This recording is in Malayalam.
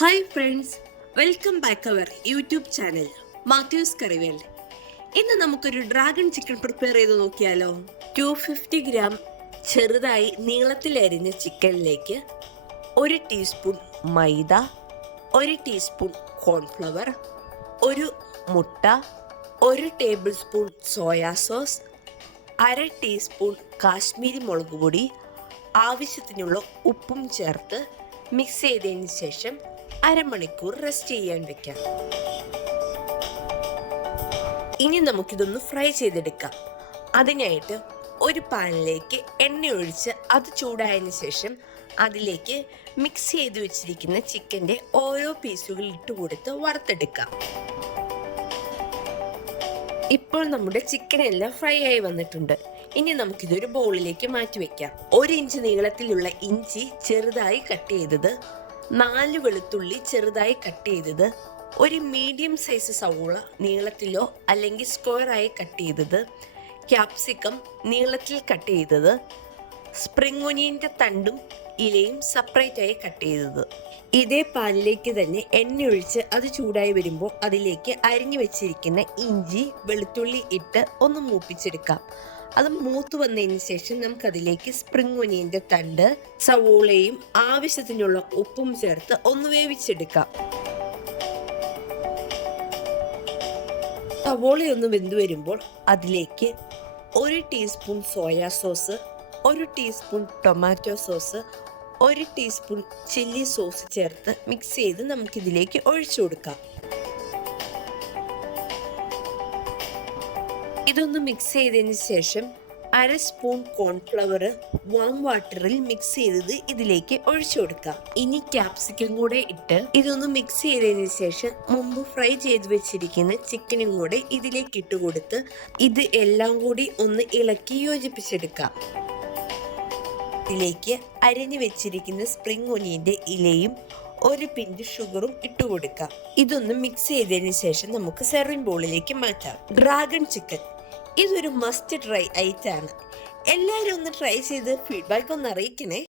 Hi friends, welcome back our YouTube channel Mathews Karivel. ഇന്ന് നമുക്കൊരു ഡ്രാഗൺ ചിക്കൻ പ്രിപ്പയർ ചെയ്ത് നോക്കിയാലോ. 250 ഗ്രാം ചെറുതായി നീളത്തിൽ അരിഞ്ഞ ചിക്കനിലേക്ക് 1 ടീസ്പൂൺ മൈദ, 1 ടീസ്പൂൺ കോൺഫ്ലവർ, 1 മുട്ട, 1 table spoon soya sauce, 1/2 teaspoon Kashmiri മുളക് പൊടി, ആവശ്യത്തിനുള്ള ഉപ്പും ചേർത്ത് മിക്സ് ചെയ്തതിന് ശേഷം അരമണിക്കൂർ റെസ്റ്റ് ചെയ്യാൻ വെക്കാം. ഇനി നമുക്കിതൊന്ന് ഫ്രൈ ചെയ്തെടുക്കാം. അതിനായിട്ട് ഒരു പാനിലേക്ക് എണ്ണ ഒഴിച്ച് അത് ചൂടായതിനു ശേഷം അതിലേക്ക് മിക്സ് ചെയ്ത് വെച്ചിരിക്കുന്ന ചിക്കൻ്റെ ഓരോ പീസുകൾ ഇട്ട് കൊടുത്ത് വറുത്തെടുക്കാം. ഇപ്പോൾ നമ്മുടെ ചിക്കൻ എല്ലാം ഫ്രൈ ആയി വന്നിട്ടുണ്ട്. ഇനി നമുക്കിതൊരു ബൗളിലേക്ക് മാറ്റി വെക്കാം. 1 ഇഞ്ച് നീളത്തിലുള്ള ഇഞ്ചി ചെറുതായി കട്ട് ചെയ്തത്, 4 വെളുത്തുള്ളി ചെറുതായി കട്ട് ചെയ്തത്, 1 മീഡിയം സൈസ് സവോള നീളത്തിലോ അല്ലെങ്കിൽ സ്ക്വയറായി കട്ട് ചെയ്തത്, ക്യാപ്സിക്കം നീളത്തിൽ കട്ട് ചെയ്തത്, സ്പ്രിംഗ് ഒനിയൻ്റെ തണ്ടും ഇലയും സെപ്പറേറ്റ് ആയി കട്ട് ചെയ്തത്. ഇതേ പാനിലേക്ക് തന്നെ എണ്ണ ഒഴിച്ച് അത് ചൂടായി വരുമ്പോൾ അതിലേക്ക് അരിഞ്ഞു വെച്ചിരിക്കുന്ന ഇഞ്ചി വെളുത്തുള്ളി ഇട്ട് ഒന്ന് മൂപ്പിച്ചെടുക്കാം. അത് മൂത്ത് വന്നതിന് ശേഷം നമുക്കതിലേക്ക് സ്പ്രിംഗ് ഒനിയൻ്റെ തണ്ട്, സവോളയും ആവശ്യത്തിനുള്ള ഉപ്പും ചേർത്ത് ഒന്ന് വേവിച്ചെടുക്കാം. സവോളയൊന്ന് വെന്ത് വരുമ്പോൾ അതിലേക്ക് 1 teaspoon soya sauce, 1 teaspoon tomato sauce, 1 teaspoon chilli sauce ചേർത്ത് മിക്സ് ചെയ്ത് നമുക്കിതിലേക്ക് ഒഴിച്ചു കൊടുക്കാം. ഇതൊന്ന് മിക്സ് ചെയ്തതിന് ശേഷം 1/2 സ്പൂൺ കോൺഫ്ലവർ വാം വാട്ടറിൽ മിക്സ് ചെയ്തത് ഇതിലേക്ക് ഒഴിച്ചു കൊടുക്കാം. ഇനി ക്യാപ്സിക്കം കൂടെ ഇട്ട് ഇതൊന്ന് മിക്സ് ചെയ്തതിന് ശേഷം മുമ്പ് ഫ്രൈ ചെയ്ത് വെച്ചിരിക്കുന്ന ചിക്കനും കൂടെ ഇതിലേക്ക് ഇട്ട് കൊടുത്ത് ഇത് എല്ലാം കൂടി ഒന്ന് ഇളക്കി യോജിപ്പിച്ചെടുക്കാം. ഇതിലേക്ക് അരിഞ്ഞു വെച്ചിരിക്കുന്ന സ്പ്രിംഗ് ഒനിയന്റെ ഇലയും 1 പിഞ്ച് ഷുഗറും ഇട്ട് കൊടുക്കാം. ഇതൊന്ന് മിക്സ് ചെയ്തതിന് ശേഷം നമുക്ക് സെർവിംഗ് ബൗളിലേക്ക് മാറ്റാം. ഡ്രാഗൺ ചിക്കൻ ഇതൊരു മസ്റ്റ് ട്രൈ ഐറ്റം ആണ്. എല്ലാവരും ഒന്ന് ട്രൈ ചെയ്ത് ഫീഡ്ബാക്ക് ഒന്ന് അറിയിക്കണേ.